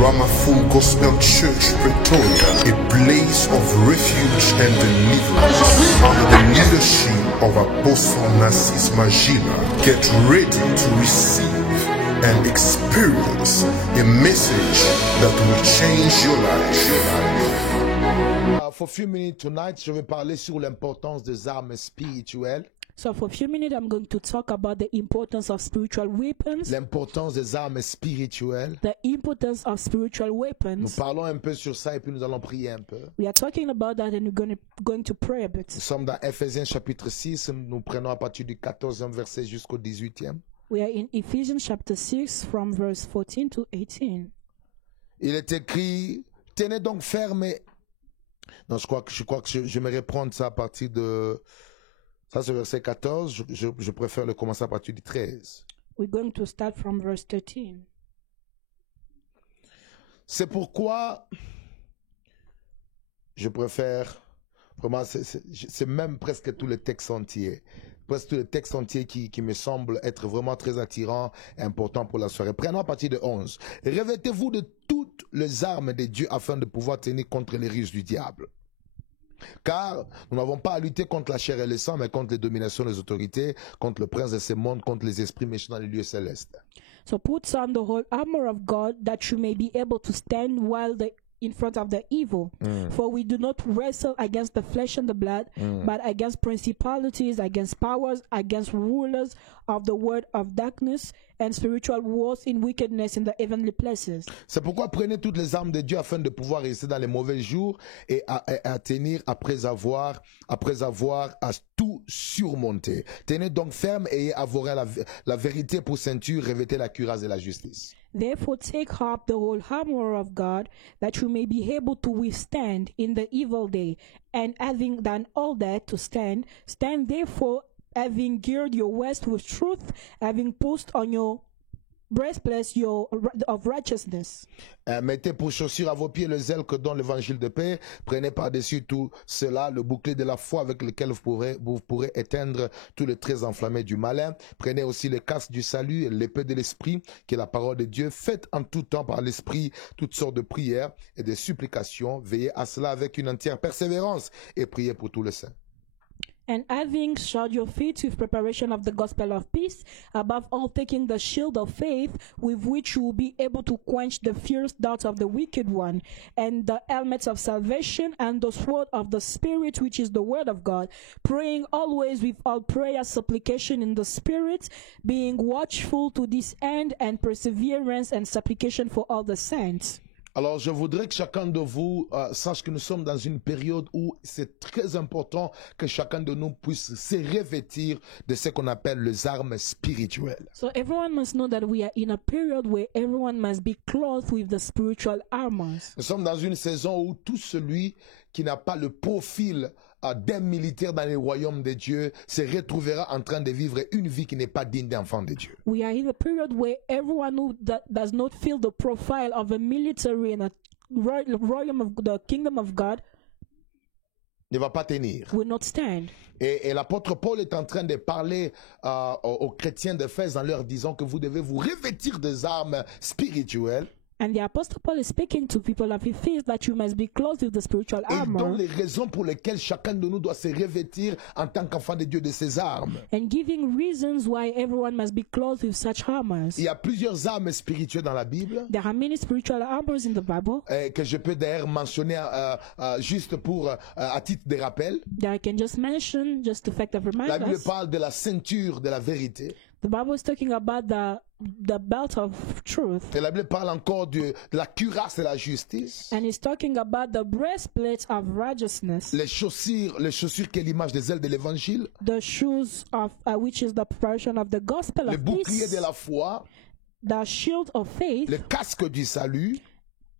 Ramafu Gospel Church, Pretoria, a place of refuge and deliverance under the leadership of Apostle Narcisse Magila. Get ready to receive and experience a message that will change your life. For a few minutes tonight, je vais parler sur l'importance des armes spirituelles. So for a few minutes, I'm going to talk about the importance of spiritual weapons. L'importance des armes spirituelles. The importance of spiritual Nous weapons. parlons un peu sur ça et puis nous allons prier un peu. We are talking about that and we're going to pray a bit. Nous sommes dans Ephésiens chapitre 6, nous prenons à partir du 14e verset jusqu'au 18e. We are in Ephesians chapter 6 from verse 14 to 18. Il est écrit, tenez donc ferme. Non, je crois que je vais reprendre ça à partir de... Ça, c'est verset 14. Je préfère le commencer à partir du 13. We're going to start from verse 13. C'est pourquoi je préfère... Vraiment, c'est même presque tout le texte entier. Presque tout le texte entier qui me semble être vraiment très attirant et important pour la soirée. Prenons à partir de 11. Revêtez-vous de toutes les armes de Dieu afin de pouvoir tenir contre les ruses du diable. Car nous n'avons pas à lutter contre la chair et le sang, mais contre les dominations des autorités, contre le prince de ce monde, contre les esprits méchants dans les lieux célestes. So put on the whole armor of God that you may be able to stand in front of the evil. For we do not wrestle against the flesh and the blood, but against principalities, against powers, against rulers of the world of darkness, and spiritual wars in wickedness in the heavenly places. C'est pourquoi prenez toutes les armes de Dieu afin de pouvoir résister dans les mauvais jours et à tenir après avoir à tout surmonter. Tenez donc ferme et avouez la vérité pour ceinture, revêtez la cuirasse de la justice. Therefore take up the whole armor of God, that you may be able to withstand in the evil day. And having done all that to stand therefore, having girded your waist with truth, having put on your breastplate of righteousness. Mettez pour chaussure à vos pieds le zèle que donne l'évangile de paix. Prenez par-dessus tout cela le bouclier de la foi avec lequel vous pourrez éteindre tous les traits enflammés du malin. Prenez aussi le casque du salut et l'épée de l'esprit, qui est la parole de Dieu. Faites en tout temps par l'esprit toutes sortes de prières et de supplications. Veillez à cela avec une entière persévérance et priez pour tous les saints. And having shod your feet with preparation of the gospel of peace, above all taking the shield of faith, with which you will be able to quench the fierce darts of the wicked one, and the helmet of salvation, and the sword of the Spirit, which is the word of God, praying always with all prayer, supplication in the Spirit, being watchful to this end, and perseverance and supplication for all the saints. Alors, je voudrais que chacun de vous sache que nous sommes dans une période où c'est très important que chacun de nous puisse se revêtir de ce qu'on appelle les armes spirituelles. So everyone must know that we are in a period where everyone must be clothed with the spiritual armors. Nous sommes dans une saison où tout celui qui n'a pas le profil d'un militaire dans les royaumes de Dieu se retrouvera en train de vivre une vie qui n'est pas digne d'enfant de Dieu. We are in a period where everyone who does not feel the profile of a military in a royaume of the kingdom of God Ne va pas tenir. will not stand. Et l'apôtre Paul est en train de parler aux chrétiens d'Éphèse en leur disant que vous devez vous revêtir des armes spirituelles. And the Apostle Paul is speaking to people of Ephesus that you must be clothed with the spiritual Et il donne armor, les raisons pour lesquelles chacun de nous doit se revêtir en tant qu'enfant de Dieu de ces armes. and giving reasons why everyone must be clothed with such armors. Il y a plusieurs armes spirituelles dans la Bible There are many spiritual armors in the Bible que je peux d'ailleurs mentionner juste pour à titre de rappel. that I can just mention just the fact of La remind Bible us. parle de la ceinture de la vérité. The Bible is talking about the belt of truth, Et la Bible parle encore de la cuirasse de la justice. and it's talking about the breastplate of righteousness, Les chaussures qui est l'image des ailes de l'évangile. the shoes of which is the preparation of the gospel Le of bouclier peace, de la foi. the shield of faith, Le casque du salut.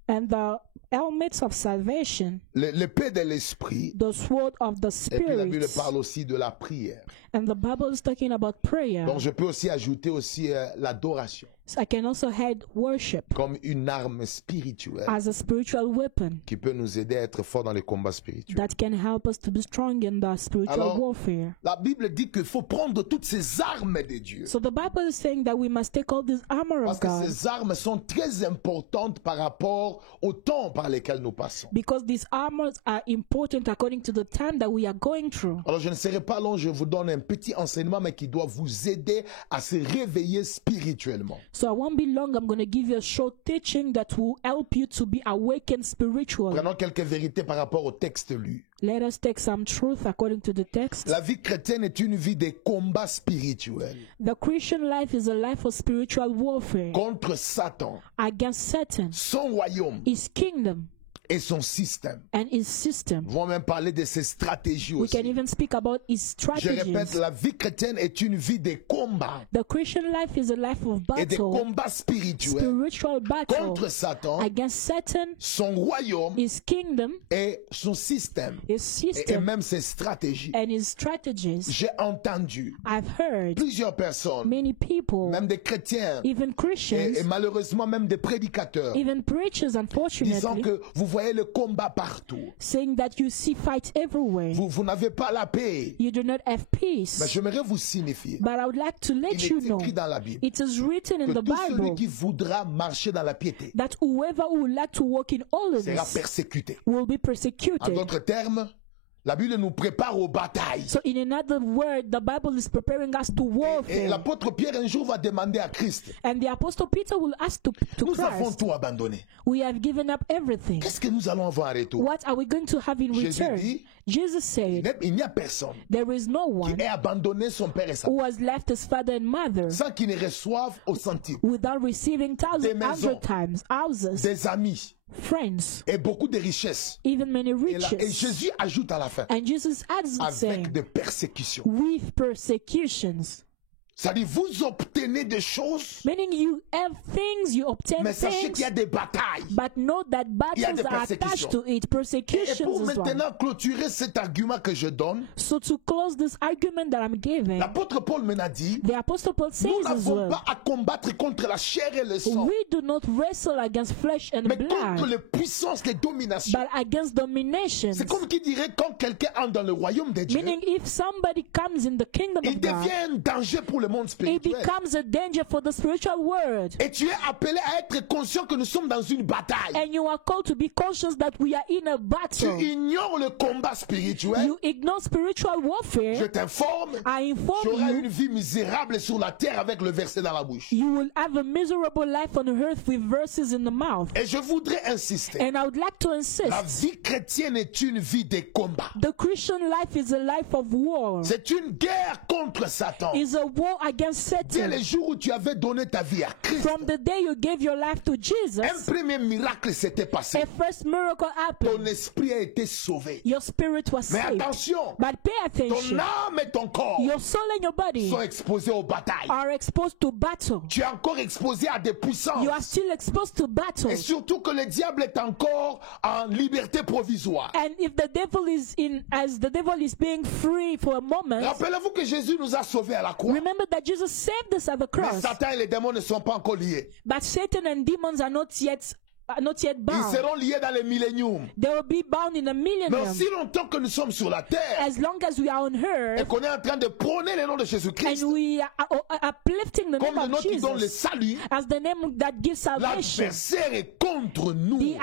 and the helmets of salvation, L'épée de l'esprit. the sword of the Et puis la Bible Spirit. parle aussi de la prière. And the Bible is talking about prayer. Donc je peux aussi ajouter aussi l'adoration. I can also add worship comme une arme spirituelle as a spiritual weapon qui peut nous aider à être forts dans les combats spirituels. that can help us to be strong in the spiritual Alors, warfare. la Bible dit qu'il faut prendre toutes ces armes de Dieu. So the Bible is saying that we must take all this armor Parce of que God ces armes sont très importantes par rapport au temps par lesquels nous passons. because these armors are important according to the time that we are going through. Alors je ne serai pas long, je vous donne un petit enseignement mais qui doit vous aider à se réveiller spirituellement. So I won't be long. I'm going to give you a short teaching that will help you to be awakened spiritually. Prenons quelques vérités par rapport au texte lu. Let us take some truth according to the text. La vie chrétienne est une vie de combat spirituel The Christian life is a life of spiritual warfare contre Satan, against Satan, son royaume his kingdom, et son système. and his system. Nous allons même parler de ses stratégies We can aussi. even speak about his Je répète, strategies. la vie chrétienne est une vie de combat The Christian life is a life of et de battle, combats spirituels spiritual battle contre Satan, against Satan, son royaume his kingdom, et son système his et system, même ses stratégies. and his strategies. J'ai entendu I've heard plusieurs personnes, many people, même des chrétiens even et Christians, malheureusement même des prédicateurs, even preachers, disant unfortunately, que vous voyez le combat partout. saying that you see fights everywhere. Vous n'avez pas la paix. You do not have Mais peace. j'aimerais vous signifier, But I would like to let il you est know, écrit dans la Bible, it is written in que the tout celui Bible qui voudra marcher dans la piété that whoever would like to walk in sera holiness persécuté. will be En persecuted. d'autres termes, la Bible nous prépare aux batailles. So in another word, the Bible is preparing us to Et warfare. l'apôtre Pierre un jour va demander à Christ, And the Apostle Peter will ask to nous avons Christ, tout abandonné. we have given up everything. Qu'est-ce que nous allons avoir en retour? What are we going to have in Jésus return? dit, Jesus said, il n'y a personne there is no one qui ait abandonné son père et sa mère who has left his father and mother sans qu'il ne reçoive au centime without receiving Des thousands, maisons. 100 times, houses, des amis friends, et beaucoup de richesses. even many Et riches. Jésus ajoute à la fin, And Jesus adds saying, avec des persécutions. with persecutions. C'est-à-dire, vous obtenez des choses, Meaning you have things, you obtain mais sachez things, qu'il y a des batailles. but know that Il y a des battles are attached persécutions. to it, Et persecutions pour as well. maintenant clôturer cet argument que je donne, So to close this argument that I'm giving, l'apôtre Paul me l'a dit, the Apostle Paul nous says as n'avons well, pas à combattre contre la chair et le sang, we do not wrestle against flesh and mais contre blood, les puissances, les dominations. but against dominations. C'est comme qui dirait quand quelqu'un entre dans le royaume de Dieu, Meaning if somebody comes in the kingdom il of God, devient un danger pour le monde it spirituel. becomes a danger for the spiritual world. Et tu es appelé à être conscient que nous sommes dans une bataille. And you are called to be conscious that we are in a Tu battle. ignores le combat spirituel. You ignore spiritual Je warfare. t'informe, I tu inform auras you, une vie misérable sur la terre avec le verset dans la bouche. you will have a miserable life on earth with verses in the mouth. Et je voudrais insister, And I would like to la insist, vie chrétienne est une vie de combat. the Christian life is a life of war. C'est une guerre contre Satan. Is a war against Dès les Satan. jours où tu avais donné ta vie à Christ, From the day you gave your life to un Jesus, premier miracle s'était passé. a first miracle Ton happened. esprit a été sauvé. Your spirit was Mais saved. attention, But pay ton attention. âme et ton corps Your soul and your body sont exposés aux batailles. are exposed to battle. Tu es encore exposé à des puissances. You are still exposed to battle. Et surtout que le diable est encore en liberté provisoire. And if the devil is as the devil is being free for a moment, Rappelez-vous que Jésus nous a sauvés à la croix. remember that Jesus saved us at the Mais cross. Satan et les démons ne sont pas encore liés. But Satan and demons are not yet Ils bound. seront liés dans le millénium. They will be bound in a Mais millennium. aussi longtemps que nous sommes sur la terre As long as we are on et earth qu'on est en train de prôner le nom de Jésus-Christ and we are uplifting the comme le name nom of qui donne le Jesus salut, as the name that gives salvation, l'adversaire est contre nous. the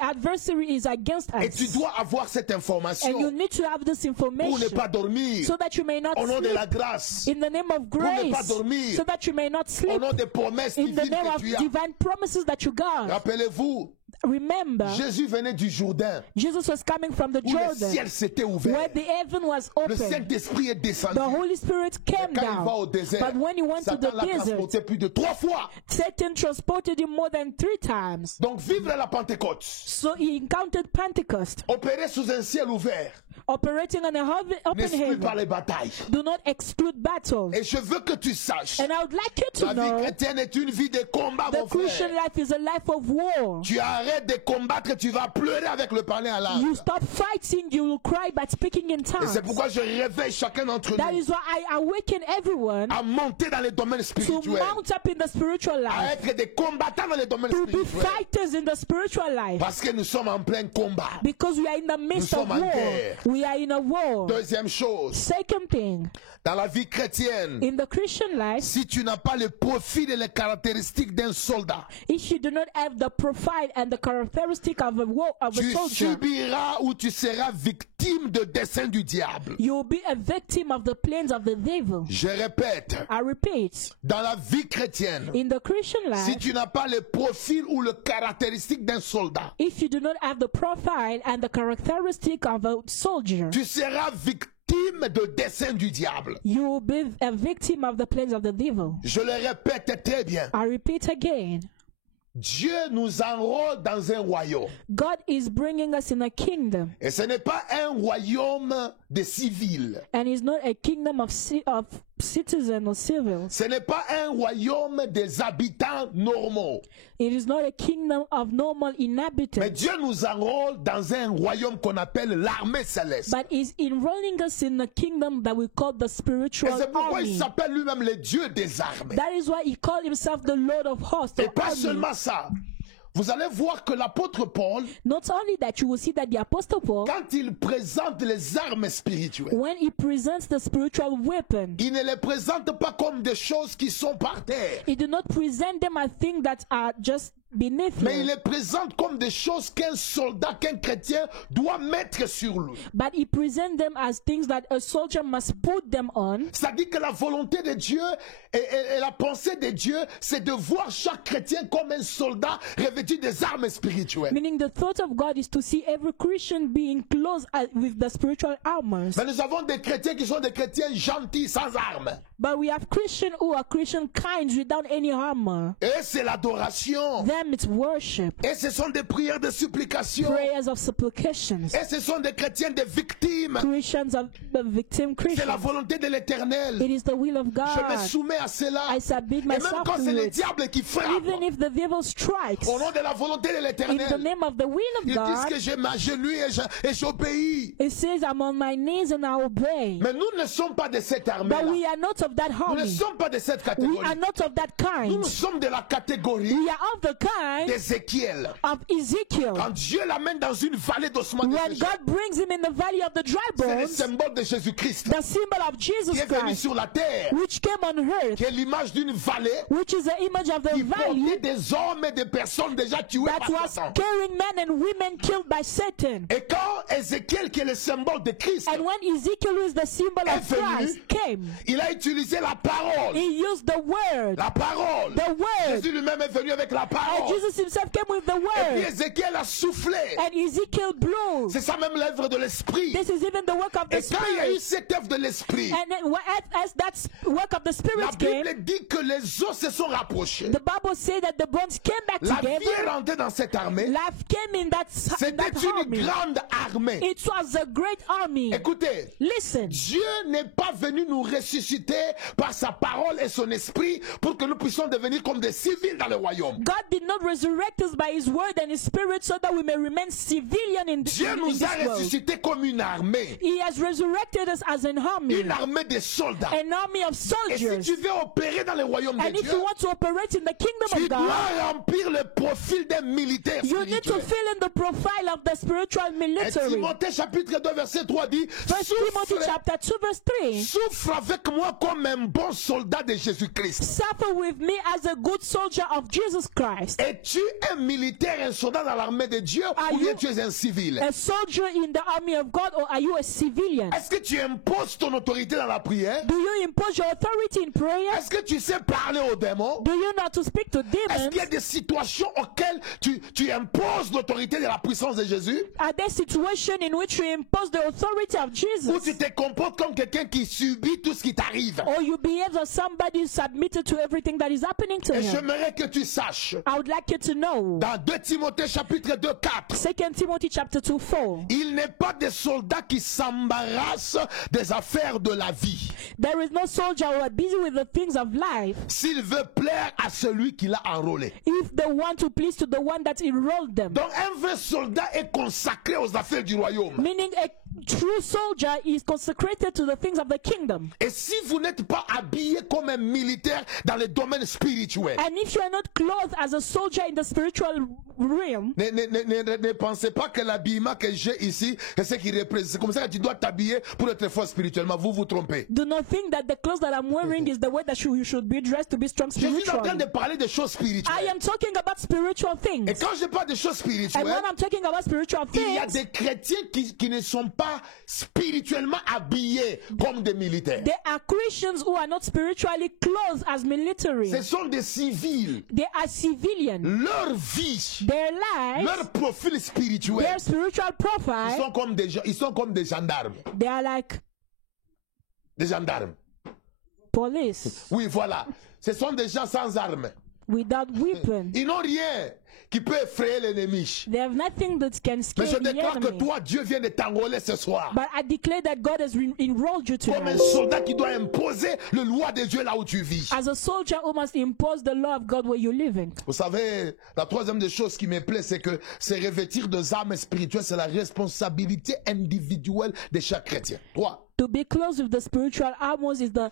adversary is against Et tu us. dois avoir cette And you information need to have this pour ne information pas dormir. so that you may not Au nom de sleep la grâce, in the name of ne pas grace, dormir. so that you may not au sleep nom des promesses in the divines name que of tu as. divine promises that you got. Rappelez-vous, Remember, Jésus venait du Jourdain Jesus was coming from the où le Jordan, ciel s'était where ouvert. the heaven was Le open. Saint-Esprit est descendu. The Holy Spirit came Quand il va au down. désert, But when he went to Satan the l'a desert, transporté plus de 3 fois. Satan transported him more than 3 times. Donc vivre la Pentecôte, So he encountered Pentecost, opérer sous un ciel ouvert, operating on a open n'exclut pas heaven. les batailles. Do not exclude battles. Et je veux que tu saches, And I would like you to la vie know chrétienne est une vie de combat, the mon Christian frère. life is a life of war. Tu arrêtes de combattre, tu vas pleurer avec le parler à You langue. stop fighting, you will cry by speaking in Et tongues. c'est pourquoi je réveille chacun d'entre That nous is why I awaken everyone à monter dans les domaines to spirituels, mount up in the spiritual à life, être des combattants dans les domaines to be spirituels. fighters in the spiritual life. Parce que nous sommes en plein combat. Because we are in the midst Nous of sommes en war. guerre. We are in a war. Deuxième chose, Second thing, dans la vie chrétienne, in the Christian life, si tu n'as pas le profil et les caractéristiques d'un soldat, if you do not have the profile and the characteristic of a tu soldier, subiras ou tu seras victime de desseins du diable. you will be a victim of the plans of the devil. Je répète, I repeat, dans la vie chrétienne, in the Christian si life, tu n'as pas le profil ou le caractéristique d'un soldat, if you do not have the profile and the characteristic of a soldier, tu seras victime de desseins du diable. you will be a victim of the plans of the devil. Je le répète très bien. I repeat again, Dieu nous enrôle dans un royaume. God is bringing us in a kingdom, Et ce n'est pas un royaume de civils. and it's not a kingdom of citizens or civils. Ce n'est pas un royaume des habitants normaux. It is not a kingdom of normal Mais inhabitants, Dieu nous enrôle dans un royaume qu'on appelle l'armée céleste. but is enrolling us in a kingdom that we call the Et spiritual c'est pourquoi il army. s'appelle lui-même le Dieu des armées. That is why he called himself the Lord of hosts. Et or pas army. seulement ça. Vous allez voir que l'apôtre Paul, Not only that, you will see that the Apostle Paul, quand il présente les armes spirituelles, when he presents the spiritual weapon, il ne les présente pas comme des choses qui sont par terre, he do not present them as things that are just beneath mais il him, les présente comme des choses qu'un soldat, qu'un chrétien doit mettre sur lui. but he presents them as things that a soldier must put them on. C'est-à-dire que la volonté de Dieu et la pensée de Dieu, c'est de voir chaque chrétien comme un soldat revêtu des armes spirituelles. Meaning the thought of God is to see every Christian being clothed with the spiritual armors. Mais nous avons des chrétiens qui sont des chrétiens gentils, sans armes. But we have Christians who are Christian kinds without any armor. Et c'est l'adoration. Them it's worship, Et ce sont des prières de supplication. prayers of supplications. Et ce sont des chrétiens des victimes. Christians of the victim C'est la Christians. volonté de l'Éternel. It is the will of Je me God. soumets à cela. I submit Et même myself quand to c'est le it. diable qui frappe, Even if the devil strikes, au nom de la volonté de in the l'Éternel, name of the will of ils disent God, que je m'agenouille et j'obéis. it says, I'm on my knees and I obey. Mais nous ne sommes pas de cette armée-là. But we are not of that Nous ne army. sommes pas de cette We catégorie. are not of that Nous kind. sommes de la catégorie We are of the kind d'Ézéchiel. of Ezekiel. Quand Dieu l'amène dans une vallée d'ossements When desséchés, God brings him in the valley of the dry c'est le bones, symbole de Jésus-Christ the symbol of qui Jesus est venu Christ, sur la terre, which came on earth, qui est l'image d'une vallée which is the image of the qui valley portait des hommes et des personnes déjà tuées that par was Satan. carrying men and women killed by Satan. Et quand Ézéchiel, qui est le symbole de Christ, And when Ezekiel, who is the symbol of est venu, Christ, came, il a utilisé la parole. he used the word. La parole. The word. Jésus lui-même est venu avec la And parole. Jesus himself came with the Et puis word. Ézéchiel a soufflé. And Ezekiel blew. C'est ça même l'œuvre de l'esprit. This is even the work of the Et quand il y a eu Spirit. cette œuvre de l'esprit, And then as that work of the la Spirit came, Bible dit que les os se sont rapprochés. the Bible says that the bones came back La vie est together. rentrée dans cette armée. Life came in that C'était une army. grande armée. It was a great army. Écoutez, Listen, Dieu n'est pas venu nous ressusciter par sa parole et son esprit pour que nous puissions devenir comme des civils dans le royaume. God did not resurrect us by his word and his spirit so that we may remain civilian in Dieu in nous this a world. ressuscités comme une armée. He has resurrected us as an army, Une armée de soldats. an army of Et si soldiers. tu veux opérer dans le royaume de And if Dieu, you want to operate in the kingdom tu of God, dois remplir le profil d'un militaire you need to spirituel. fill in the profile of the spiritual Et military. Timothée chapitre 2 verset 3 dit, First Timothy souffre, chapter 2 verse 3. souffre avec moi comme un bon soldat de Jésus-Christ. Suffer with me as a good soldier of Jesus Christ. Es-tu un militaire, un soldat dans l'armée de Dieu Are ou bien you tu es un civil? A soldier in the army of God, or are you a civilian? Est-ce que tu imposes ton autorité dans la prière? Do you impose your authority in prayer? Est-ce que tu sais parler aux démons? Do you know how to speak to Est-ce demons? qu'il y a des situations auxquelles tu imposes l'autorité de la puissance de Jésus? Are there situations in which you impose the authority of Ou Jesus? tu te comportes comme quelqu'un qui subit tout ce qui t'arrive? Or you behave as somebody submitted to everything that is happening to Et him? j'aimerais que tu saches I would would like you to know, dans 2 Timothée chapitre 2, 4, 2 Timothy chapter 2, 4, il n'est pas des soldats qui s'embarrassent des affaires de la vie, there is no soldier who are busy with the things of life s'il veut plaire à celui qui l'a enrôlé. if they want to please to the one that enrolled them. Donc un vrai soldat est consacré aux affaires du royaume. Meaning a true soldier is consecrated to the things of the kingdom. Et si vous n'êtes pas habillé comme un militaire dans le domaine spirituel, And if you are not clothed as a soldier in the spiritual realm, ne pensez pas que l'habillement que j'ai ici, c'est ce qui représente. C'est comme ça que tu dois t'habiller pour être fort spirituellement. Vous vous trompez. do not think that the clothes that I'm wearing is the way that you should be dressed to be strong Je suis en train spiritually. de parler des choses I spirituelles. am talking about spiritual Et things. quand je parle des choses And spirituelles, when I'm talking about spiritual il y a things, des chrétiens qui ne sont pas spirituellement habillés comme des militaires. there are Christians who are not spiritually clothed as military. Ce sont des civils. They are civilian. Leur vie, Their lives, leur profil spirituel, their spiritual ils profile, sont comme des gens, ils sont comme des gendarmes. they are like Des gendarmes. police Oui, voilà. Ce sont des gens sans armes. without weapon. Ils n'ont rien qui peut effrayer l'ennemi. They have nothing that can Mais scare je the déclare que enemy. toi, Dieu vient de t'enrôler ce soir. But I declare that God has enrolled you Comme un tonight soldat qui doit imposer le loi de Dieu là où tu vis. as a soldier who must impose the law of God where you live in. Vous savez, la troisième des choses qui me plaît, c'est que c'est revêtir des armes spirituelles, c'est la responsabilité individuelle de chaque chrétien. Toi, To be close with the spiritual armors is the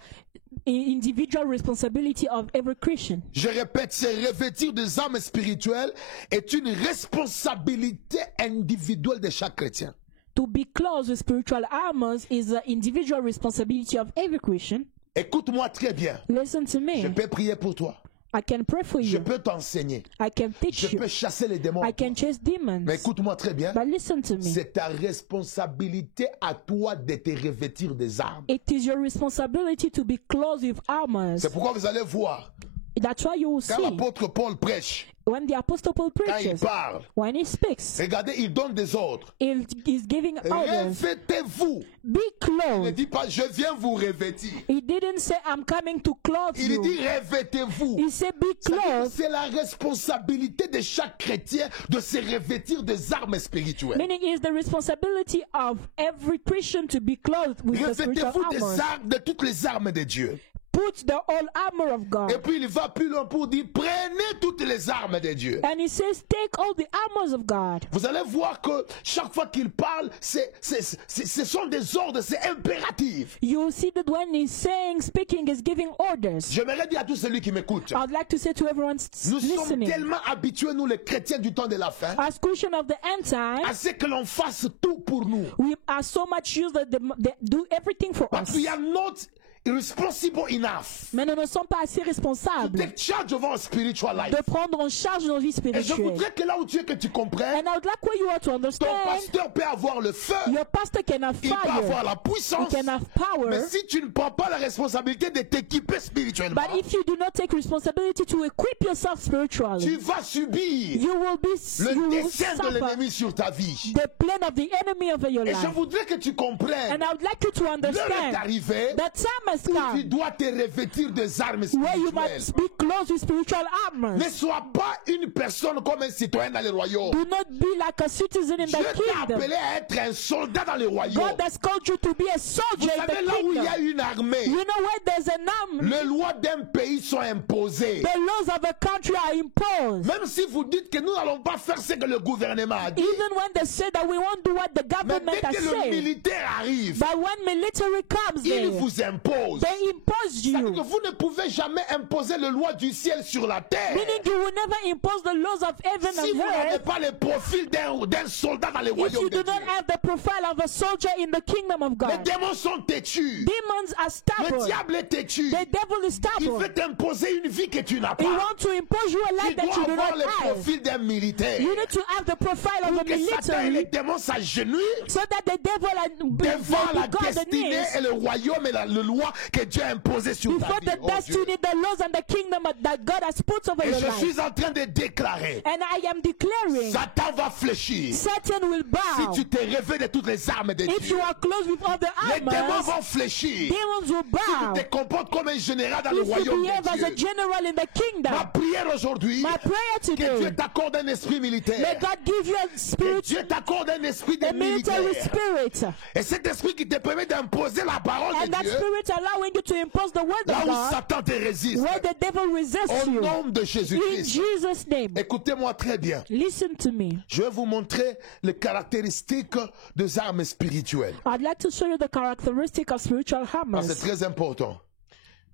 individual responsibility of every Christian. je répète, c'est revêtir des armes spirituelles est une responsabilité individuelle de chaque chrétien. To be close with spiritual armors is the individual responsibility of every Christian. Écoute-moi très bien. Listen to Je me. peux prier pour toi. I can pray for Je you. peux t'enseigner. I can teach Je you. peux chasser les démons. I can chase demons. Mais écoute-moi très bien. But listen to me. C'est ta responsabilité à toi de te revêtir des armes. It is your responsibility to be close with armors. C'est pourquoi vous allez voir, That's why you will quand see l'apôtre Paul prêche, when the Apostle Paul quand il preaches, parle, when he speaks, regardez, il donne des ordres. he is giving orders. Revêtez-vous. Be Il ne clothed. dit pas, je viens vous revêtir. He didn't say, I'm coming to clothe Il you. dit, revêtez-vous. He said, be C'est-à-dire que clothed, c'est la responsabilité de chaque chrétien de se revêtir des armes spirituelles. meaning it's the responsibility of every Christian to be clothed with the spiritual Revêtez-vous des armor. armes, de toutes les armes de Dieu. Put the whole armor of Et God. puis il va plus loin pour dire, prenez toutes les armes de Dieu. And he says, take all the armors of God. Vous allez voir que chaque fois qu'il parle, ce sont des ordres, c'est impératif. You will see that when he's saying, speaking, is giving orders. J'aimerais dire à tout celui qui m'écoute, I'd like to say to everyone nous sommes listening, tellement habitués, nous les chrétiens du temps de la fin, as Christians of the end à time, ce que l'on fasse tout pour nous. we are so much used that they do everything for But us. we are not responsible enough Mais nous ne sommes pas assez to responsables take charge of our spiritual life. de prendre en charge nos vies Et je spirituelles. voudrais que là où tu es, que tu comprennes, And I would like for you all to ton understand, pasteur peut avoir le feu, your pastor can have il peut avoir fire, la he puissance, can have power, mais si tu ne prends pas la responsabilité de t'équiper spirituellement, but if you do not take responsibility to equip yourself tu spiritually, vas subir you will le will dessein de suffer l'ennemi sur ta vie. the plan of the enemy over your Et je life. voudrais que tu comprennes, And I would like you to l'heure est understand arrivée the time has où tu come dois te revêtir des armes where you spirituelles. must be close with spiritual armor. Ne sois pas une personne comme un citoyen dans le royaume. Do not be like a citizen in Dieu the t'a kingdom. appelé à être un soldat dans le royaume. God has called you to be a Vous soldier in savez, the là où il y a kingdom. une armée, You know where there's an army, les lois d'un pays sont imposées. the laws of a country are imposed. Même si vous dites que nous n'allons pas faire ce que le gouvernement a dit, Even when they say that we won't do what the mais government dès has que le said, militaire arrive, but when military comes il there, vous impose. they impose C'est-à-dire que you. vous ne pouvez jamais imposer les lois du ciel sur la terre Meaning you will never impose the laws of heaven si vous and n'avez earth pas le profil d'un soldat dans le if royaume you de do Dieu. not have the profile of a soldier in the kingdom of Les God. démons sont têtus. Demons are Le stubborn. diable est têtu. The devil is Il stubborn. veut t'imposer une vie que tu n'as He pas. wants to impose you a Tu life that dois you do avoir not le have. profil d'un militaire. You need to have the profile of Pour a que Satan et les military démons s'agenouillent so that the devil and devant la God the destinée knees et le royaume et la loi lois que Dieu a imposées sur ta Before vie. the Oh death, Dieu. you need the laws and the kingdom that God has put over Et your je life. suis en train de déclarer, And I am declaring, Satan va fléchir. Satan will Si bow. tu t'es rêvé de toutes les armes de If you Dieu, are close with all the les démons armors, vont fléchir. demons will Tu bow. te comportes comme un général dans le If you royaume behave as de a Dieu. general in the Ma kingdom, prière aujourd'hui, my prayer que Dieu today, t'accorde un esprit may militaire. God give you a Que spirit, Dieu t'accorde un esprit de a military militaire. spirit, Et cet esprit qui te permet d'imposer la parole and de that Dieu, spirit allowing you to impose the word là of où God, Satan te résiste. where the devil resists Au you. nom de In Jésus-Christ. Jesus' name, Écoutez-moi très bien. listen to me. Je vais vous montrer les caractéristiques des armes spirituelles. I'd like to show you the characteristic of spiritual Ah, c'est hammers. très important.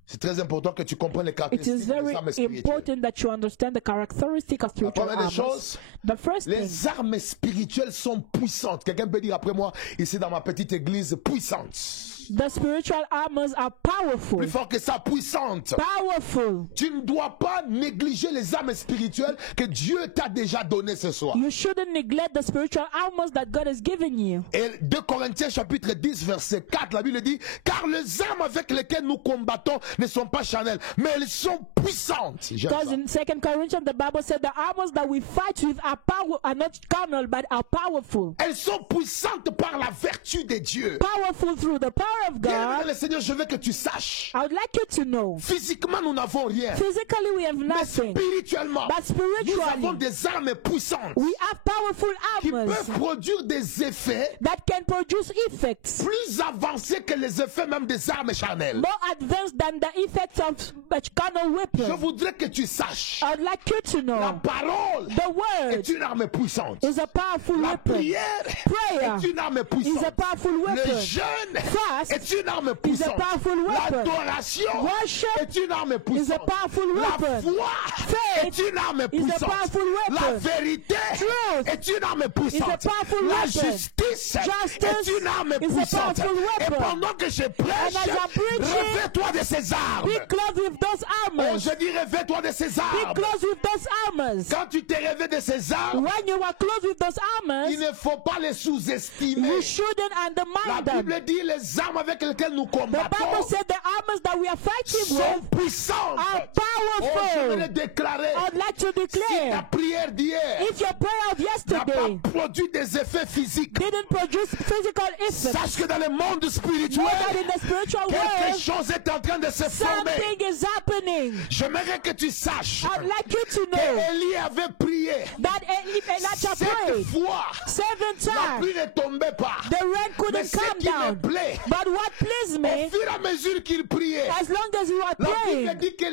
C'est très important que tu comprennes les It is caractéristiques des very armes spirituelles. important that you understand the characteristic of La spiritual première des armors. choses, The first thing, les armes spirituelles sont puissantes. Quelqu'un peut dire après moi, ici dans ma petite église, puissante. the spiritual armors are powerful. Plus fort que ça, puissante. Powerful. Tu ne dois pas négliger les armes spirituelles que Dieu t'a déjà données ce soir. You shouldn't neglect the spiritual armors that God has given you. Et 2 Corinthiens chapitre 10 verset 4, la Bible dit, car les armes avec lesquelles nous combattons ne sont pas charnelles, mais elles sont puissantes. J'aime Because ça. in 2 Corinthians, the Bible said the armors that we fight with are not carnal, but are powerful. Elles sont puissantes par la vertu de Dieu. Powerful through the power of Bien-aimé God. le Seigneur, je veux que tu saches. I would like you to know, Physiquement, nous n'avons rien. physically we have Mais nothing, spirituellement, but nous avons spiritually des armes puissantes we have powerful qui armors peuvent produire des effets that can produce effects plus avancés que les effets même des armes charnelles. more advanced than the effects of carnal Je weapons. voudrais que tu saches. I would like you to La know parole the word est une arme puissante. is a powerful La weapon. prière Prayer est une arme is a puissante. powerful Le weapon. jeûne Fast est une arme is a puissante. powerful weapon. L'adoration Worship est une arme is a puissante. powerful La weapon. foi Faith est une arme is a puissante. powerful La weapon. vérité Truth est une arme puissante. is a powerful La weapon. justice Justice est une arme is a puissante. powerful Et weapon. pendant que je prêche, And as I'm preaching, revêt-toi de ces armes. be clothed with those Oh, armors. je dis revêt-toi de ces Be armes. clothed with those armors. Quand tu t'es rêvé de ces armes, When you are clothed with those armors, il ne faut pas les sous-estimer. you shouldn't La undermine them. Bible dit les armes avec lesquelles nous The Bible combattons said the armors that we are fighting sont with puissantes. are Oh, je powerful. vais déclarer. I'd like to Si ta declare, prière d'hier if your prayer of n'a yesterday pas produit des effets physiques, didn't produce physical effects, sache que dans le monde know spirituel, that in the spiritual quelque world, chose est en train de se former. something is happening. J'aimerais que tu saches I'd like you to que know Élie avait prié that if Elijah 7 prayed fois. 7 La times, pluie ne tombait pas. the rain Mais couldn't ce come qui me down. plaît, But what pleased au me, fur et à mesure qu'il priait, as long as you are la Bible praying, dit que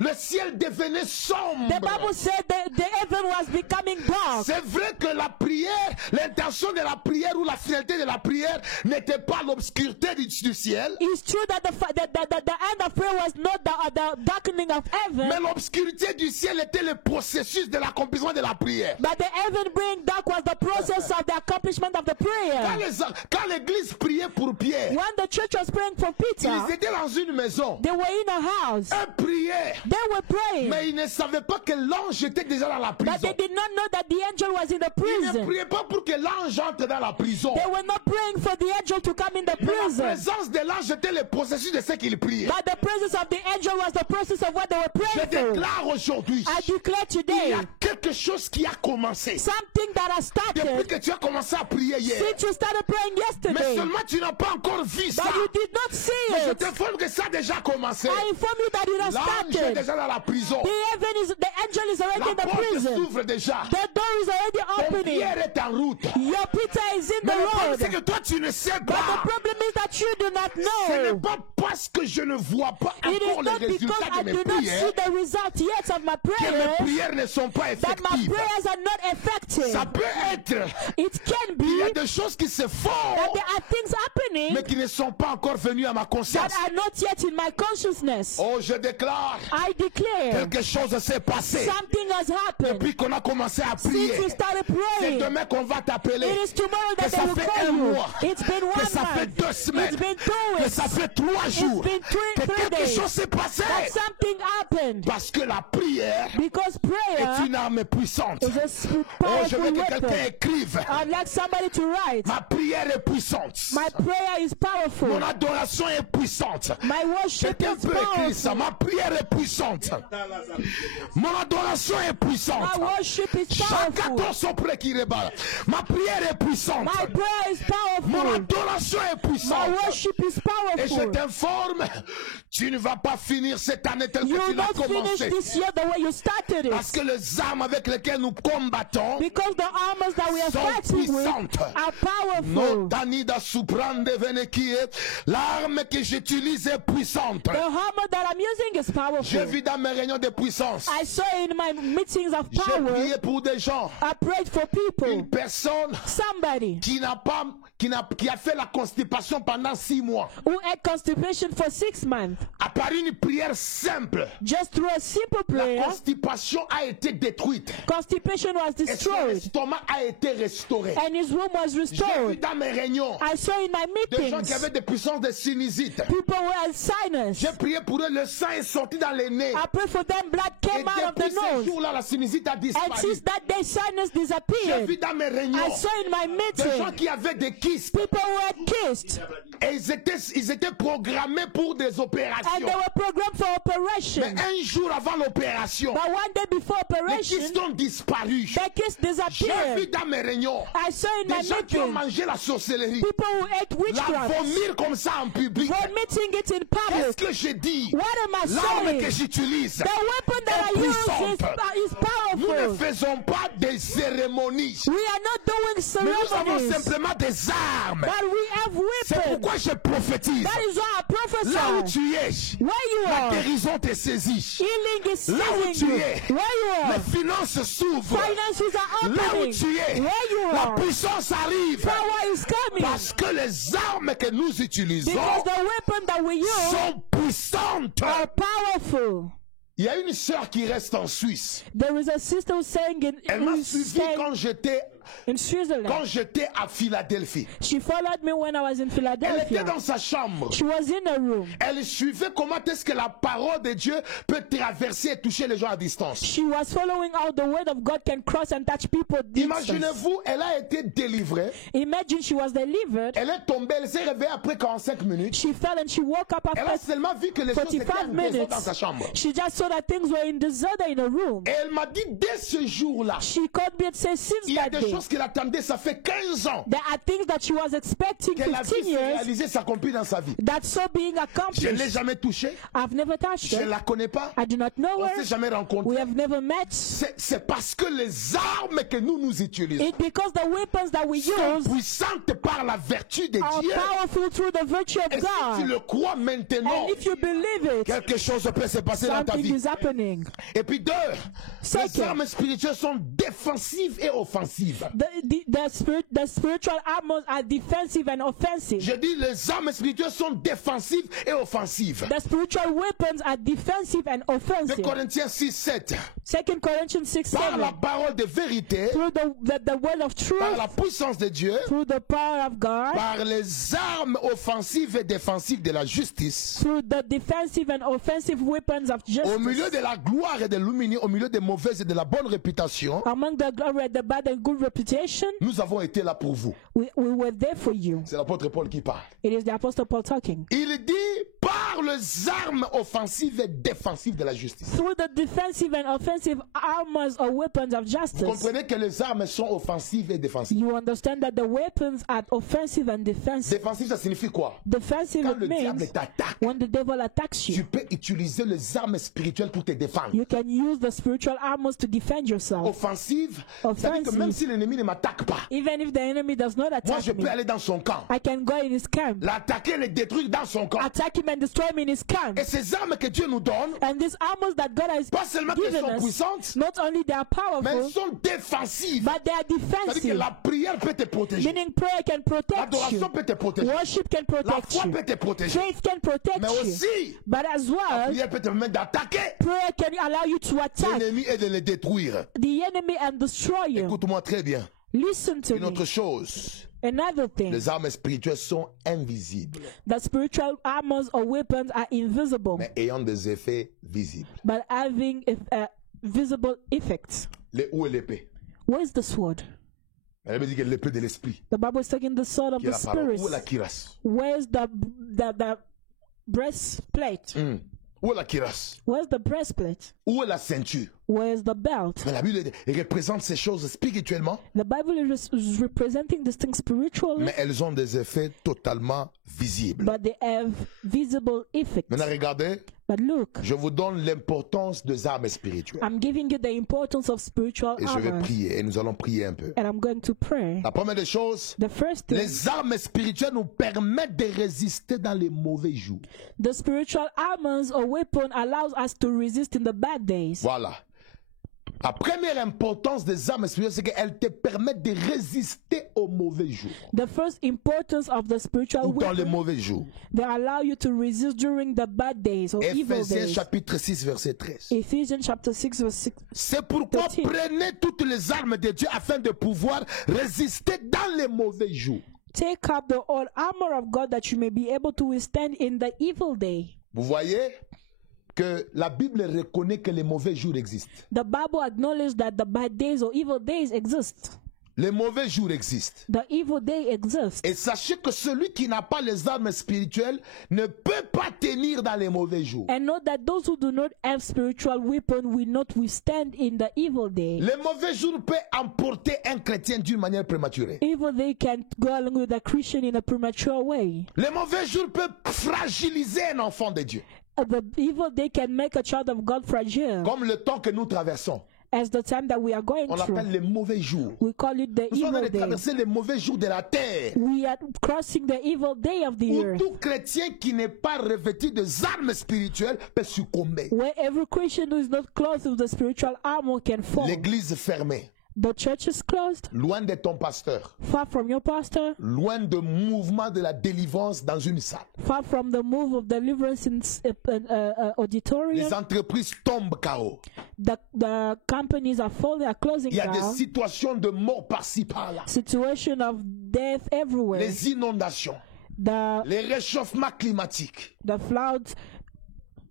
le ciel devenait sombre. the Bible said that the heaven was becoming dark. C'est vrai que la prière, l'intention de la prière ou la finalité de la prière n'était pas l'obscurité du ciel, It's true that the end of prayer was not the darkening of mais heaven, l'obscurité du ciel était le processus de l'accomplissement de la prière. but the heaven being dark was the process of the accomplishment of the prayer. Quand l'église priait pour Pierre, When the church was praying for Peter, ils étaient dans une maison. they were in a house. Eux priaient, They were praying, mais ils ne savaient pas que l'ange était déjà dans la but prison. they did not know that the angel was in the Ils ne prison. priaient pas pour que l'ange entre dans la prison. They were not praying for the angel to come in the Mais la prison, présence de l'ange était le processus de ce qu'il priait. but the presence of the angel was the process of what they were Je praying for. déclare aujourd'hui, I declare il y today, a quelque chose qui a commencé. something that has Depuis started que tu as commencé à prier hier. since you started praying Mais yesterday, seulement tu n'as pas encore vu ça. but you did not see Mais je it. t'informe que ça a déjà commencé. I inform you that it has L'ange est started. déjà dans la prison. The angel is already La in the porte prison. s'ouvre déjà. The door is already Ton opening. Pierre est en route. Your Peter is in Mais the le problème, road. c'est que toi, tu ne sais But the pas. problem is that you do not Ce n'est know. pas parce que je ne vois pas It encore is les not because résultats I de mes do not see prières the result yet of my que mes prayers prières ne sont pas that my effectives. prayers are not Ça effective. peut être It can qu'il y a be des choses qui se font, that there are things happening mais qui ne sont pas encore venues à ma conscience. that are not yet in my consciousness. Oh, je déclare, I declare quelque chose s'est passé something has happened depuis qu'on a commencé à prier. since you started C'est praying. demain qu'on va t'appeler. It is tomorrow Que that ça they will fait call un you. mois. It's been Que 1 ça fait month. 2 semaines. It's been 2 Que weeks. ça fait 3 jours. been Que three quelque days. chose s'est passé. That something happened. Parce que la prière Because prayer est une arme arme puissante. It's a Oh, je veux powerful que quelqu'un weapon. écrive. I'd like somebody to write. Ma prière est puissante. My prayer is powerful. Mon adoration est puissante. My worship Quelqu'un is peut écrire ça. powerful. Ma prière est puissante. Mon adoration est puissante. My worship is Chacun powerful. son prêt qui rébale. Ma prière est puissante. My prayer is Mon powerful. adoration est My puissante. worship is Et je powerful. t'informe, tu ne vas pas finir cette année telle You que tu will l'as not finish commencé. this year the way you started Parce it. que les armes avec lesquelles nous combattons Because the armors that we are sont fighting with puissantes. are powerful. Notanida suprande venekie. L'arme que j'utilise est puissante. The hammer that I'm using is J'ai powerful. vu dans mes réunions de puissance. I saw in my meetings of J'ai power, prié pour des gens. I prayed for people. Une personne Somebody qui a fait la constipation pendant 6 mois. who had constipation for 6 months. À part une prière simple, Just through a simple la prayer, constipation a été détruite. constipation was Et son destroyed estomac a été restauré. and his womb was J'ai vu restored. dans mes réunions I saw in my des gens qui meetings avaient des puissances de sinusite. people who had sinus. J'ai prié pour eux, le sang est sorti dans les nez. I prayed for them, blood Et came out of depuis the ce nose. jour-là, la sinusite a And disparu. since that day, sinus J'ai disappeared. vu dans mes réunions I saw in my des gens meeting qui avaient des kystes people who had kissed et ils étaient programmés pour des and opérations. they were programmed for operation. Mais un jour avant l'opération, But one day before les operation, kystes ont disparu. the kiss J'ai vu disappeared. dans mes réunions I saw in my des gens qui ont meeting mangé la sorcellerie, people who ate la witchcraft vomir comme ça en public. vomiting it in Qu'est-ce public. que j'ai dit? What am I L'arme que saying? j'utilise, The weapon that I est use puissante. is nous ne powerful. faisons pas des cérémonies. We are not doing Mais nous avons ceremonies, simplement des armes. but we have C'est weapons. pourquoi je prophétise. That is why I Là où prophesy. tu es, Where you la are, guérison te saisit. healing is Là où seizing tu you. es, Where you are, les finances s'ouvrent. finances are Là où opening. tu es, Where you la are, puissance arrive. power is coming. Parce que les armes que nous utilisons Because the weapon that we use sont puissantes. are powerful. Il y a une sœur qui reste en Suisse. There is a sister who's saying Elle m'a who's suivi staying quand in Switzerland. j'étais à Philadelphie. She followed me when I was in Elle était Philadelphia. dans sa chambre. She was in a room. Elle suivait comment est-ce que la parole de Dieu peut traverser et toucher les gens à distance. She was following how the word of God can cross and touch people distance. Imaginez-vous, elle a été délivrée. Imagine she was delivered. Elle est tombée, elle s'est réveillée après 45 minutes. She fell and she woke up Elle a after seulement vu que les choses étaient 45 en désordre dans minutes. sa chambre. She just saw that things were in disorder in a room. Et elle m'a dit, dès ce jour-là, She called me and said, since il y a that des day, choses qu'elle attendait, ça fait 15 ans there are things that she was expecting qu'elle a vu 15 se years réaliser, s'accomplir dans sa vie. that saw being Je ne l'ai accomplished. jamais touchée, I've never touched je ne her. la connais pas, I do not know on ne her. s'est jamais We rencontrés. have never met. C'est parce que les armes que nous utilisons It's because the weapons that we sont use puissantes par la vertu de are Dieu. powerful through the virtue Et of si tu God. le crois maintenant, And if you believe it, quelque chose peut se passer dans ta something vie. is happening. Et puis deux, les Second. armes spirituelles sont défensives et offensives. The spiritual armors are defensive and offensive. Je dis les armes spirituelles sont défensives et offensives. The spiritual weapons are defensive and 2 offensive. Corinthiens 6, 7. 2 Corinthians 6, Par 7. la parole de vérité, Through the word of truth, par la puissance de Dieu, through the power of God, par les armes offensives et défensives de la justice, through the defensive and offensive weapons of au milieu justice, de la gloire et de l'humilité, au milieu des mauvaises et de la bonne réputation, among the glory, the bad and good reputation, nous avons été là pour vous. we were there for you. C'est l'apôtre Paul qui parle. It is the Apostle Paul talking. Il dit par les armes offensives et défensives de la justice. Through the defensive and offensive armors or weapons of Vous justice, comprenez que les armes sont offensives et défensives. you understand that the weapons are offensive and defensive. Défensif, ça signifie quoi? Defensive Quand le diable means t'attaque, when the devil attacks tu you, peux utiliser les armes spirituelles pour te défendre. you can use the spiritual armors to defend yourself. Offensive, ça veut dire que Offensive. même si l'ennemi ne m'attaque pas, Even if the enemy does not moi attack je me, peux aller dans son camp, I can go in his camp, l'attaquer, le détruire dans son camp. attack him and destroy him in his camp. Et ces armes que Dieu nous donne, And these armors that God has pas seulement qu'elles given sont us, puissantes, not only they are mais elles powerful, sont défensives. but they are C'est-à-dire que defensive. la prière peut te protéger. Meaning prayer can protect L'adoration you. peut te protéger. Worship can La protect foi you. peut te protéger. Faith can protect Mais you. aussi, But as la well, prière peut te permettre d'attaquer prayer can allow you to attack l'ennemi et de le détruire. the enemy and destroy him. Écoute-moi très bien. Listen to Une autre me. chose, Another thing, les armes spirituelles sont invisibles, the spiritual armors or weapons are invisible, mais ayant des effets visibles. but having visible effects. Où est l'épée? Where's the sword? Elle veut dire que l'épée de l'esprit. The Bible is talking the sword of Qui est the la parole. Spirit. Où est la cuirasse? Where's the breastplate? Où est la cuirasse? Where's the breastplate? Où est la ceinture? Where's the belt? Mais la Bible représente ces choses spirituellement, The Bible is representing these things spiritually, mais elles ont des effets totalement visibles. but they have visible effects. Maintenant, regardez, But look, je vous donne l'importance des armes spirituelles. I'm giving you the importance of spiritual Et je vais armor, prier, et nous allons prier un peu. and I'm going to pray. La première des choses, The first thing, les armes spirituelles nous permettent de résister dans les mauvais jours. the spiritual armors or weapon allows us to resist in the bad days. Voilà. La première importance des armes spirituelles, c'est qu'elles te permettent de résister aux mauvais jours. The first importance of the spiritual Ou dans les weapon, mauvais jours. they allow you to resist during the bad days or evil Éphésiens days. chapitre 6, verset 13. Ephesians chapter 6 verse 6. C'est pourquoi 13. prenez toutes les armes de Dieu afin de pouvoir résister dans les mauvais jours. Take up the whole armor of God that you may be able to withstand in the evil day. Vous voyez que la Bible reconnaît que les mauvais jours existent. The Bible acknowledges that the bad days or evil days exist. Les mauvais jours existent. The evil day exists. Et sachez que celui qui n'a pas les armes spirituelles ne peut pas tenir dans les mauvais jours. And know that those who do not have spiritual weapon will not withstand in the evil day. Les mauvais jours peuvent emporter un chrétien d'une manière prématurée. Evil day can go along with a Christian in a premature way. Les mauvais jours peuvent fragiliser un enfant de Dieu. The evil day can make a child of God fragile, Comme le temps que nous traversons. as the time that we are going On l'appelle through. les mauvais jours. We call it the Nous sommes en train evil de day. traverser les mauvais jours de la terre. We are crossing the evil day of the Où earth, tout chrétien qui n'est pas revêtu des armes spirituelles peut succomber. where every Christian who is not clothed with the spiritual armor can fall. L'église fermée, The church is closed, loin de ton pasteur, far from your pastor, loin de mouvement de la délivrance dans une salle. far from the move of deliverance in auditorium. Les entreprises tombent KO. The companies are falling, are closing Il y a des down. situations de mort par-ci par-là. Situation of death everywhere. Les inondations, The les réchauffements climatiques, floods,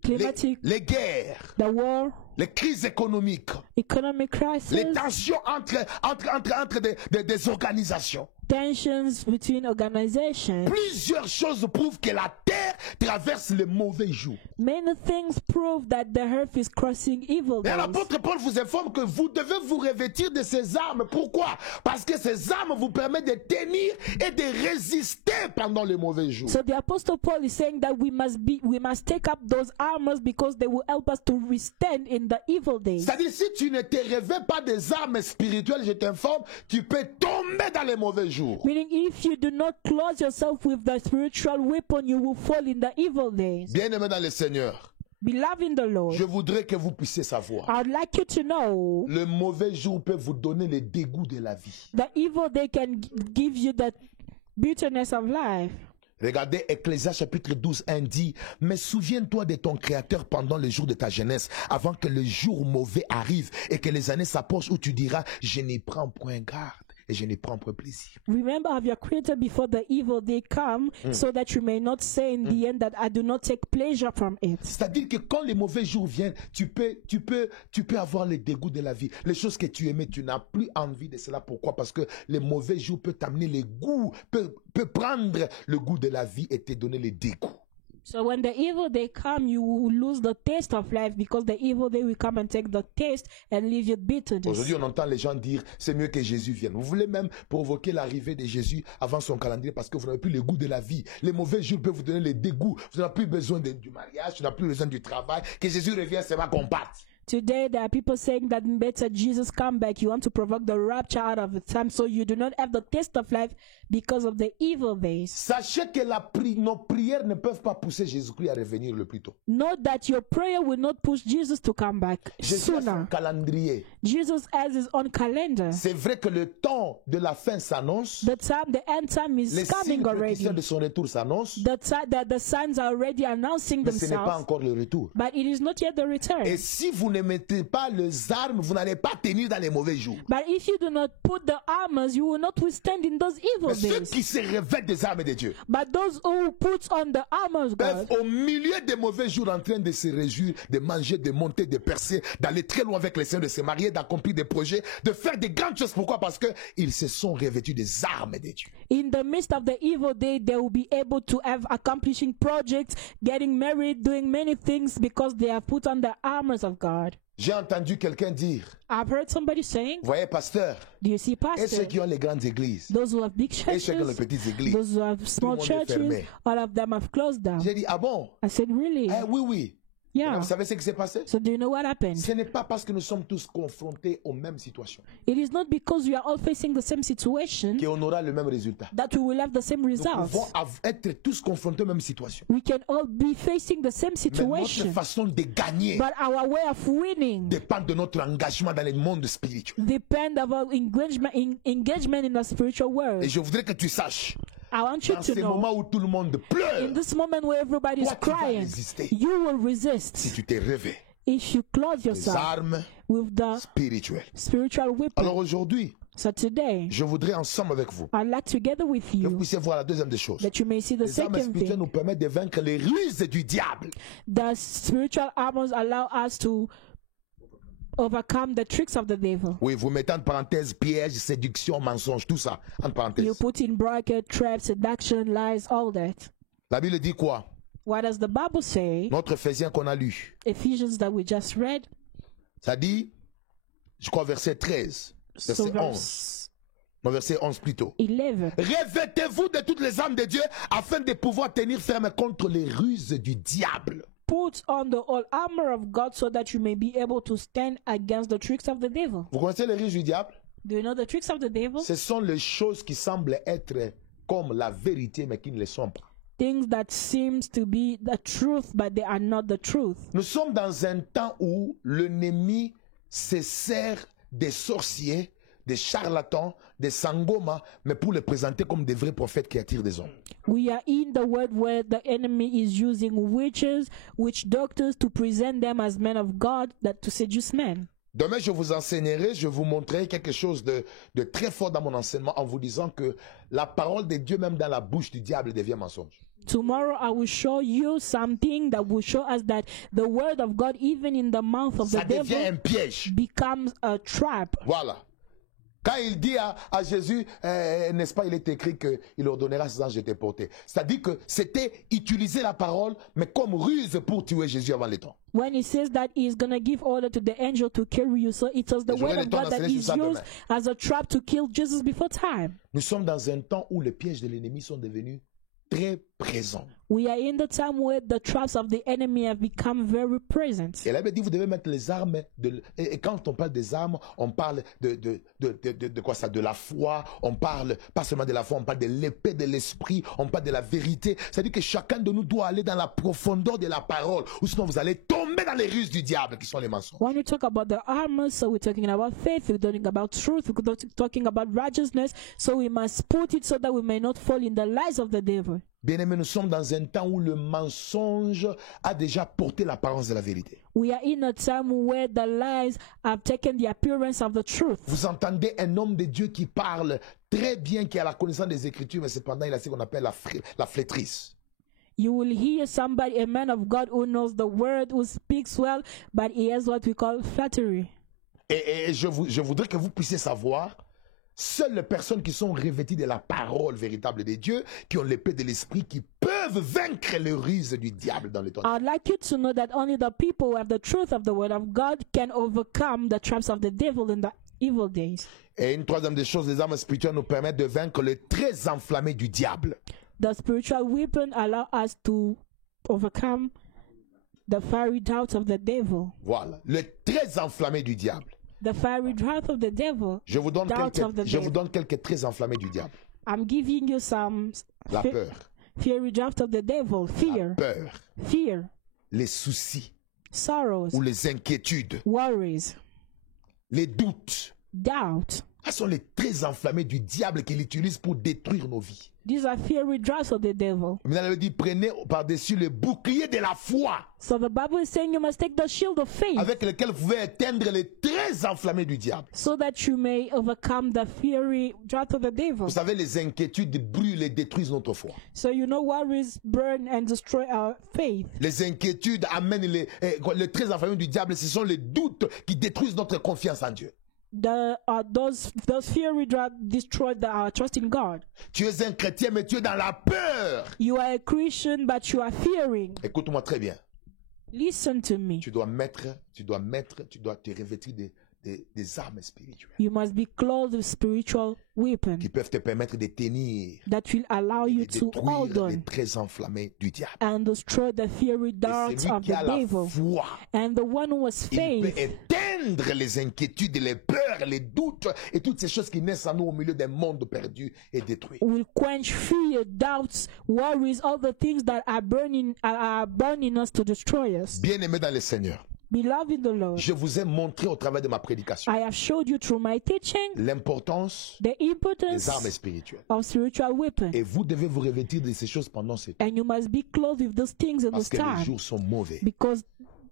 climatic, les guerres, the war, les crises économiques, economic crisis, les tensions entre des organisations. tensions between organizations. Plusieurs choses prouvent que la terre traverse les mauvais jours. Many things prove that the earth is crossing evil Et days. l'apôtre Paul vous informe que vous devez vous revêtir de ces armes. Pourquoi? Parce que ces armes vous permettent de tenir et de résister pendant les mauvais jours. So the apostle Paul is saying that we must take up those armors because they will help us to withstand in the evil days. C'est-à-dire, si tu ne te revêts pas des armes spirituelles, je t'informe, tu peux tomber dans les mauvais jours. Meaning, if you do not clothe yourself with the spiritual weapon, you will fall in the evil days. Bien-aimés dans le Seigneur, Beloved in the Lord, je voudrais que vous puissiez savoir. I'd like you to know Le mauvais jour peut vous donner le dégoût de la vie. the evil day can give you the bitterness of life. Regardez, Ecclésias chapitre 12, 1 dit, « Mais souviens-toi de ton Créateur pendant les jours de ta jeunesse, avant que le jour mauvais arrive et que les années s'approchent où tu diras, je n'y prends point garde et je n'y prends point plaisir. » Remember of your Creator before the evil day come, so that you may not say in the end that I do not take pleasure from it. C'est-à-dire que quand les mauvais jours viennent, tu peux avoir le dégoût de la vie. Les choses que tu aimais, tu n'as plus envie de cela. Pourquoi? Parce que les mauvais jours peuvent t'amener le goût, peut prendre le goût de la vie et te donner le dégoût. So when the evil day come, you will lose the taste of life because the evil day will come and take the taste and leave you bitterness. Aujourd'hui, on entend les gens dire, c'est mieux que Jésus vienne. Vous voulez même provoquer l'arrivée de Jésus avant son calendrier parce que vous n'avez plus le goût de la vie. Les mauvais jours peuvent vous donner le dégoût. Vous n'avez plus besoin du mariage, tu n'as plus besoin du travail. Que Jésus revienne, c'est ma combatte. Today, there are people saying that better Jesus come back. You want to provoke the rapture out of the time, so you do not have the taste of life because of the evil days. Sachez que nos prières ne peuvent pas pousser Jésus-Christ à revenir le plus tôt. Note that your prayer will not push Jesus to come back Jésus a son sooner. calendrier. Jesus has his own calendar. C'est vrai que le temps de la fin s'annonce. The end time is Les signes coming already. précurseurs de son retour s'annoncent. The signs are already announcing Mais ce n'est pas themselves, encore le retour. but it is not yet the return. Et si vous ne ne mettez pas les armes, vous n'allez pas tenir dans les mauvais jours. But if you do not put the armors, you will not withstand in those evil Mais ceux days. qui se revêtent des armes de Dieu But those who put on the armors, peuvent God, au milieu des mauvais jours en train de se réjouir, de manger, de monter, de percer, d'aller très loin avec les Seigneur, de se marier, d'accomplir des projets, de faire des grandes choses. Pourquoi? Parce qu'ils se sont revêtus des armes de Dieu. in the midst of the evil day, they will be able to have accomplishing projects, getting married, doing many things because they have put on the armors of God. J'ai entendu quelqu'un dire, I've heard somebody saying, voyez pasteur, do you see, et pastor? ceux qui ont les grandes églises, Those who have big et ceux qui ont les churches, petites églises. those who have small monde est churches, fermé. all of them have closed down. J'ai dit, ah bon? I said, really? Eh, oui, oui. Yeah. Vous savez ce qui s'est passé? So do you know what happened? Ce n'est pas parce que nous sommes tous confrontés aux mêmes situations It is not because we are all facing the same situation qu'on aura le même résultat. that we will have the same Nous results. pouvons être tous confrontés aux mêmes situations. We can all be facing the same Mais notre situation, façon de gagner but our way of winning dépend de notre engagement dans le monde spirituel. depend of our engagement in the spiritual world. Et je voudrais que tu saches, I want you dans to ces know, moments où tout le monde pleure, in this moment where everybody is toi, tu vas crying, résister. you will Si resist tu te revêts if you clothe des yourself armes with the spirituelles. spiritual Alors weapon. aujourd'hui, So today, je voudrais ensemble avec vous I'd like together with que vous you puissiez voir la deuxième des choses. that you may see the Les armes second spirituelles thing. nous permettent de vaincre les ruses du diable. The spiritual armors allow us to overcome the tricks of the devil. Oui, vous mettez en parenthèse piège, séduction, mensonge, tout ça, en You parenthèse. put in bracket, trap, seduction, lies, all that. La Bible dit quoi? What does the Bible say? Notre Éphésiens qu'on a lu, Ephesians that we just read. ça dit, je crois verset 13, verset 11, Verse non, verset 11 plutôt. 11. Revêtez-vous de toutes les armes de Dieu afin de pouvoir tenir ferme contre les ruses du diable. Put on the whole armor of God so that you may be able to stand against the tricks of the devil. Vous connaissez les ruses du diable? Do you know the tricks of the devil? Ce sont les choses qui semblent être comme la vérité mais qui ne le sont pas. Things that seems to be the truth but they are not the truth. Nous sommes dans un temps où l'ennemi se sert des sorciers, des charlatans, des sangomas, mais pour les présenter comme des vrais prophètes qui attirent des hommes. We are in the world where the enemy is using witches, witch doctors to present them as men of God that to seduce men. Demain, je vous enseignerai, je vous montrerai quelque chose de très fort dans mon enseignement en vous disant que la parole de Dieu, même dans la bouche du diable, devient mensonge. Tomorrow I will show you something that will show us that the word of God, even in the mouth of Ça the devient devil, un piège. becomes a trap. Voilà. Quand il dit à Jésus, n'est-ce pas, il est écrit qu'il ordonnera à ses anges de te porter. C'est-à-dire que c'était utiliser la parole, mais comme ruse pour tuer Jésus avant le temps. When he says that he's going to give order to the angel to carry you, so it was the J'aurai word le of temps God that d'enseigner is sur ça used as a trap to kill Jesus before time. Nous sommes dans un temps où les pièges de l'ennemi sont devenus très présents. We are in the time where the traps of the enemy have become very present. Et la Bible dit, vous devez mettre les armes. Et quand on parle des armes, on parle de quoi ça? De la foi. On parle pas seulement de la foi, on parle de l'épée de l'esprit. On parle de la vérité. C'est-à-dire que chacun de nous doit aller dans la profondeur de la parole. Ou sinon vous allez tomber dans les ruses du diable qui sont les mensonges. When we talk about the armor, so we're talking about faith, we're talking about truth, we're talking about righteousness. So we must put it so that we may not fall in the lies of the devil. Bien-aimés, nous sommes dans un temps où le mensonge a déjà porté l'apparence de la vérité. We are in a time where the lies have taken the appearance of the truth. Vous entendez un homme de Dieu qui parle très bien, qui a la connaissance des Écritures, mais cependant il a ce qu'on appelle la flétrisse. You will hear somebody, a man of God who knows the word, who speaks well, but he has what we call flattery. Et je voudrais que vous puissiez savoir, seules les personnes qui sont revêtues de la parole véritable de Dieu, qui ont l'épée de l'esprit, qui peuvent vaincre les ruses du diable dans le temps. I'd like you to know that only the people who have the truth of the word of God can overcome the traps of the devil in the evil days. Et une troisième des choses, les armes spirituelles nous permettent de vaincre le très enflammé du diable. The spiritual weapon allow us to overcome the fiery doubts of the devil. Voilà, le très enflammé du diable. The fiery doubt of the devil. Je vous donne Doubts of the devil. quelques très enflammés du diable. I'm giving you some La fe- peur, fiery doubt of the devil. Fear. peur, Fear. les soucis Sorrows. ou les inquiétudes, Worries. les doutes. Doubt. Ce sont les très enflammés du diable qu'il utilise pour détruire nos vies. These are fiery darts of the devil. Maintenant, elle dit, prenez par-dessus le bouclier de la foi, So the Bible is saying you must take the shield of faith avec lequel vous pouvez éteindre les traits enflammés du diable. so that you may overcome the fiery dart of the devil. Vous savez, les inquiétudes brûlent et détruisent notre foi. So you know worries burn and destroy our faith. Les inquiétudes amènent les traits enflammés du diable. Ce sont les doutes qui détruisent notre confiance en Dieu. Those fiery darts destroy our trust in God. Tu es un chrétien, mais tu es dans la peur. You are a Christian, but you are fearing. Écoute-moi très bien. Listen to me. Tu dois te revêtir des armes spirituelles You must be clothed with spiritual weapons qui peuvent te permettre de tenir that will allow you et to hold détruire les on traits enflammés du diable. and destroy the fiery Et darts celui of qui a the la devil. foi, And the one who has il peut faith éteindre les inquiétudes, les peurs, les doutes et toutes ces choses qui naissent en nous au milieu d'un monde perdu et détruit. will quench fear, doubts, worries, all the things that are burning us to destroy us. Bien-aimés dans le Seigneur, Beloved in the Lord, je vous ai montré au travers de ma prédication I have showed you through my teaching l'importance the des importance armes spirituelles. of spiritual weapons. Et vous devez vous revêtir de ces choses pendant ce temps. And you must be clothed with those things in Parce this que les time jours sont mauvais. because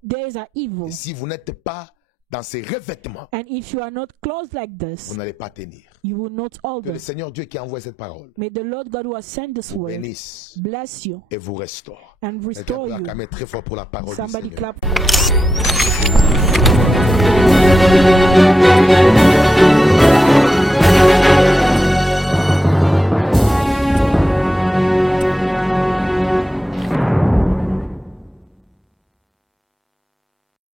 days are evil. Et si vous n'êtes pas dans ces revêtements, And if you are not clothed like vous this, n'allez pas tenir. you will not hold Que le them. Seigneur Dieu qui a envoyé cette parole May the Lord God who has sent this vous word bénisse bless you et vous restaure. and Quelqu'un restore peut you. acclamer très fort pour la parole du Somebody Seigneur. clap.